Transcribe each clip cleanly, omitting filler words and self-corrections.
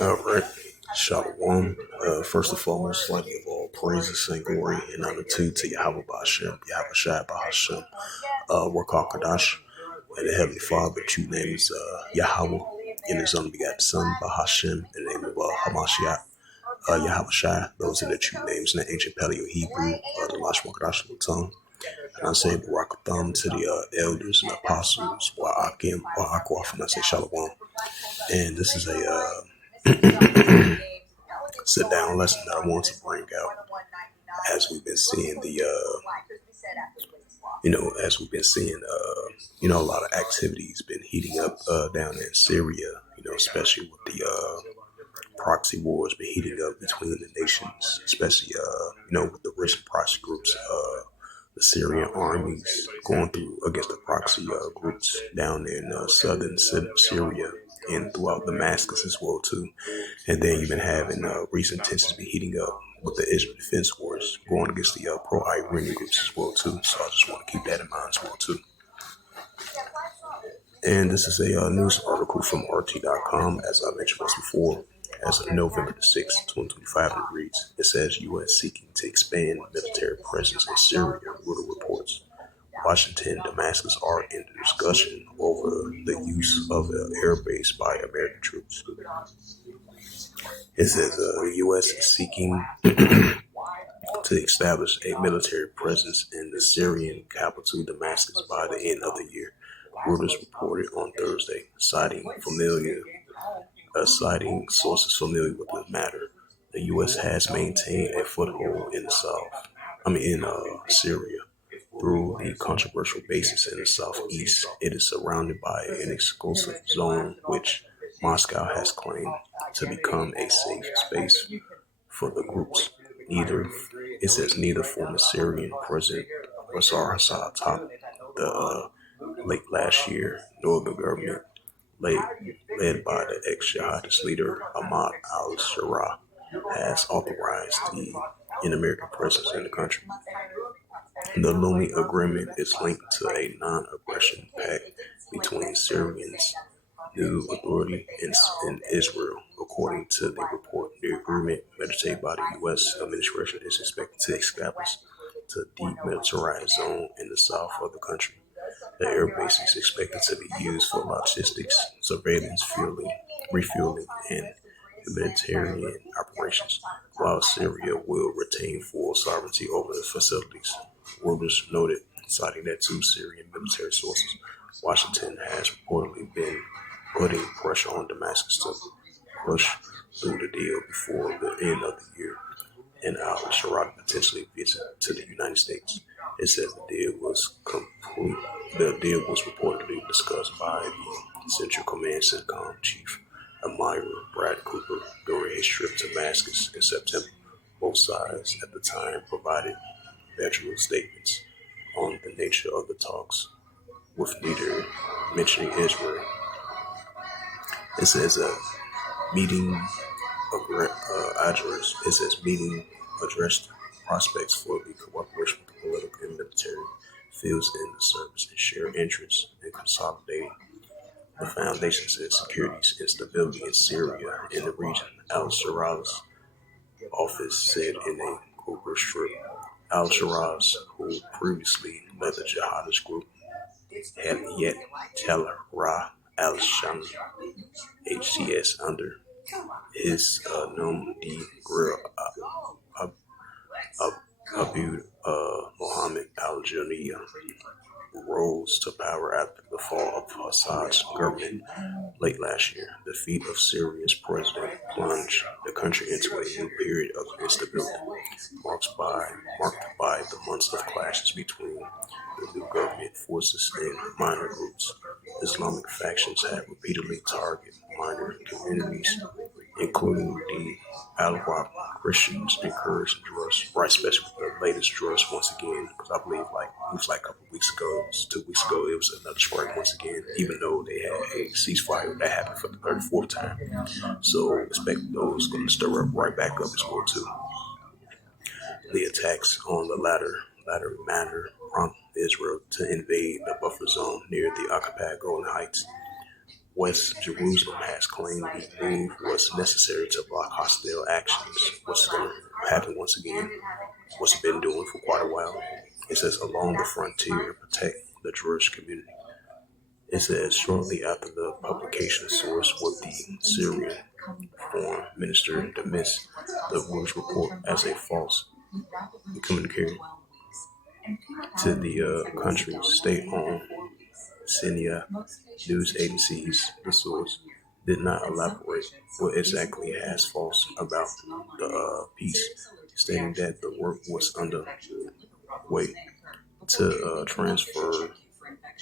All right. Shalom. First and foremost, like of all praises and glory and honor to Yahweh Bashem, Yahweh Shai Bahashem, Wakakadash, and the Heavenly Father, true name is Yahweh, and His only begotten Son, Bahashem, in the name of Hamashiach, Yahweh Shai. Those are the true names in the ancient Paleo Hebrew, the Lash Wakadash tongue. And I say Barakatham to the elders and apostles, Wa'akim, Wa'akwaf, and I say Shalom. And this is a sit down lesson that I want to bring out as we've been seeing as we've been seeing, a lot of activities been heating up down in Syria, especially with the proxy wars been heating up between the nations, especially, with the recent proxy groups, the Syrian armies going through against the proxy groups down in southern Syria and throughout Damascus as well too. And then you've been having recent tensions be heating up with the Israel Defense Force going against the pro-Iranian groups as well too. So I just want to keep that in mind as well too. And this is a news article from RT.com, as I mentioned once before, as of November the 6th, 2025, and it reads, it says U.S. seeking to expand military presence in Syria, Reuters reports. Washington and Damascus are in discussion over the use of an air base by American troops. It says the U.S. is seeking to establish a military presence in the Syrian capital Damascus by the end of the year. Reuters reported on Thursday, citing sources familiar with the matter. The U.S. has maintained a foothold in Syria. Through the controversial bases in the southeast, it is surrounded by an exclusive zone which Moscow has claimed to become a safe space for the groups. Neither former Syrian President Bashar Assad topped the late last year, nor the government led by the ex-jihadist leader Ahmad al-Sharaa has authorized an American presence in the country. The looming agreement is linked to a non-aggression pact between Syrians' new authority and Israel. According to the report, the agreement meditated by the U.S. administration is expected to establish a demilitarized zone in the south of the country. The air base is expected to be used for logistics, surveillance, refueling, and humanitarian operations, while Syria will retain full sovereignty over the facilities. Reuters noted, citing that two Syrian military sources, Washington has reportedly been putting pressure on Damascus to push through the deal before the end of the year, and al-Sharaa potentially visit to the United States. It says the deal was reportedly discussed by the Central Command CENTCOM Chief Admiral Brad Cooper during his trip to Damascus in September. Both sides at the time provided veteran statements on the nature of the talks, with neither mentioning Israel. It says meeting addressed prospects for the cooperation with the political and military fields in the service and share interests in consolidating the foundations and security and stability in Syria and the region. Al-Sharaa's office said in a Cooper strip. Al-Sharaa, who previously led the jihadist group Hayat Tahrir al-Sham HTS under his nom de guerre Abu Mohammed al-Junia, rose to power after the fall of Assad's government late last year. The defeat of Syria's president plunged the country into a new period of instability, marked by the months of clashes between the new government forces and minor groups. Islamic factions have repeatedly targeted minor communities, including the Al-Waqf Christians encourage drugs, right? Especially with the latest drugs once again, because I believe like it was like a couple weeks ago, it was 2 weeks ago, it was another strike once again, even though they had a ceasefire that happened for the 34th time. So expect those going to stir up right back up as well too. The attacks on the latter matter prompt Israel to invade the buffer zone near the occupied Golden Heights. West Jerusalem has claimed the move was necessary to block hostile actions. What's going to happen once again? What's it been doing for quite a while? It says along the frontier to protect the Jewish community. It says shortly after the publication source with the Syrian foreign minister dismissed the Reuters report as a false communique to the country's state-owned Syria news agencies. The source did not elaborate what exactly has false about the piece, stating that the work was underway to transfer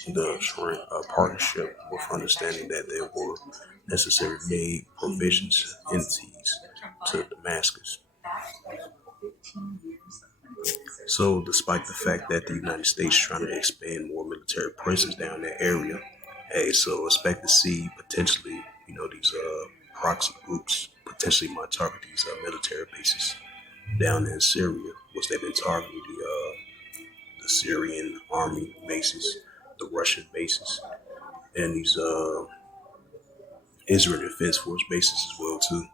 the partnership with understanding that there were necessary made provisions entities to Damascus. So, despite the fact that the United States trying to expand more military presence down that area, hey, so expect to see potentially, these proxy groups potentially might target these military bases down in Syria, which they've been targeting the Syrian army bases, the Russian bases, and these Israel Defense Force bases as well too.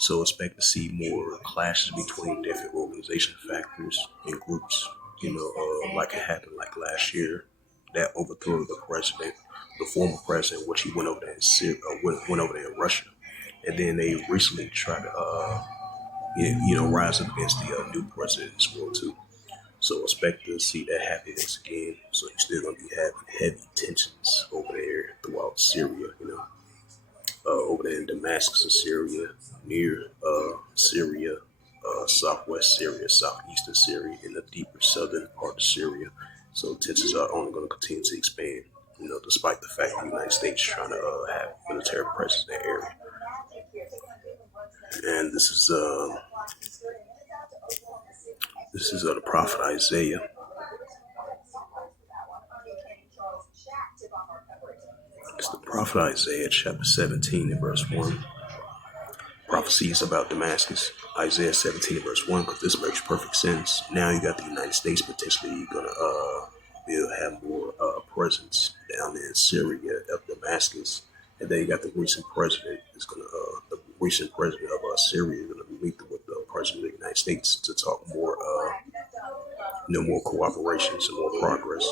So expect to see more clashes between different organization factors and groups. Like it happened like last year, that overthrew the president, the former president, which he went over there in Syria, went over there in Russia, and then they recently tried to, rise up against the new president as well too. So expect to see that happen once again. So you're still gonna be having heavy tensions over there throughout Syria. Over there in Damascus in Syria, near Syria, southwest Syria, southeastern Syria, in the deeper southern part of Syria. So tensions are only going to continue to expand, despite the fact the United States is trying to have military presence in that area. And this is the prophet Isaiah. It's the prophet Isaiah chapter 17 and verse 1. Prophecies about Damascus, Isaiah 17 and verse 1, because this makes perfect sense. Now you got the United States potentially gonna have more presence down in Syria of Damascus, and then you got the recent president the recent president of Syria is gonna be meeting with the president of the United States to talk more more cooperation, some more progress.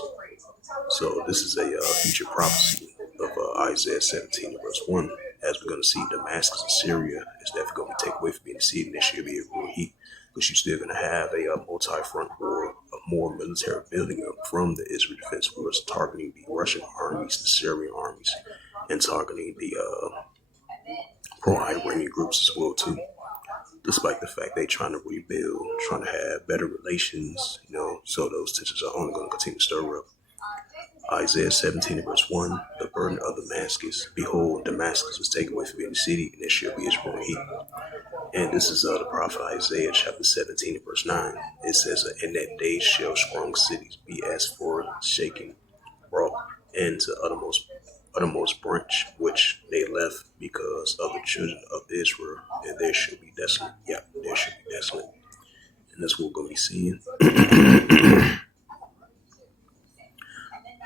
So this is a future prophecy of Isaiah 17 and verse 1. As we're going to see Damascus and Syria is definitely going to take away from being the seed, and this should be a real heat, because you're still going to have a multi-front war, a more military building up from the Israel Defense Force, targeting the Russian armies, the Syrian armies, and targeting the pro-Iranian groups as well too. Despite the fact they trying to rebuild, trying to have better relations, so those tensions are only going to continue to stir up. Isaiah 17 verse 1, the burden of Damascus. Behold, Damascus was taken away from being the city, and it shall be its ruin heap. And this is the prophet Isaiah chapter 17 verse 9. It says, in that day shall strong cities be as for shaking, brought into uttermost branch, which they left because of the children of Israel, and there shall be desolate. Yeah, there shall be desolate. And that's what we're going to be seeing.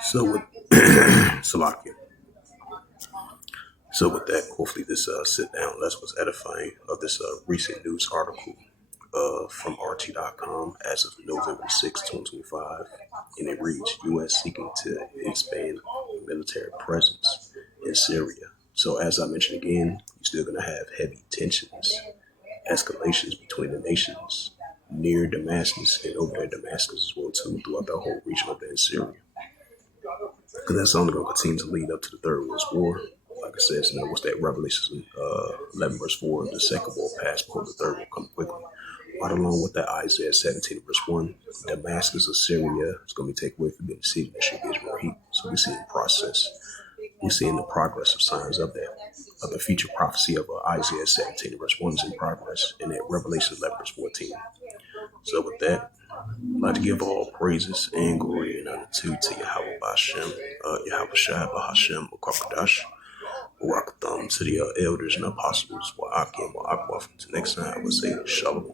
So with Salakia. So with that, hopefully this sit down less was edifying of this recent news article from RT.com as of November 6, 2025, and it reads: U.S. seeking to expand military presence in Syria. So as I mentioned again, you're still going to have heavy tensions, escalations between the nations near Damascus and over there Damascus as well too, throughout the whole region of there in Syria. Because that's only going to continue to lead up to the Third World War. Like I said, what's that? Revelation 11 verse 4, the second war passed before the third will come quickly. Right along with that, Isaiah 17 verse 1, Damascus of Syria is going to be taken away from being the city that should be Israel heat. So we're seeing process. We're seeing the progress of signs of that. of the future prophecy of Isaiah 17 verse 1 is in progress, and at Revelation 11 verse 14. So with that, I'd like to give all praises and glory and honor to Yahweh Bashem, Yahweh Shai Bahashem, Kwakadash, Rakatham, to the elders and apostles, Wa'aki and Wa'akwa. Until next time, I would say Shalom.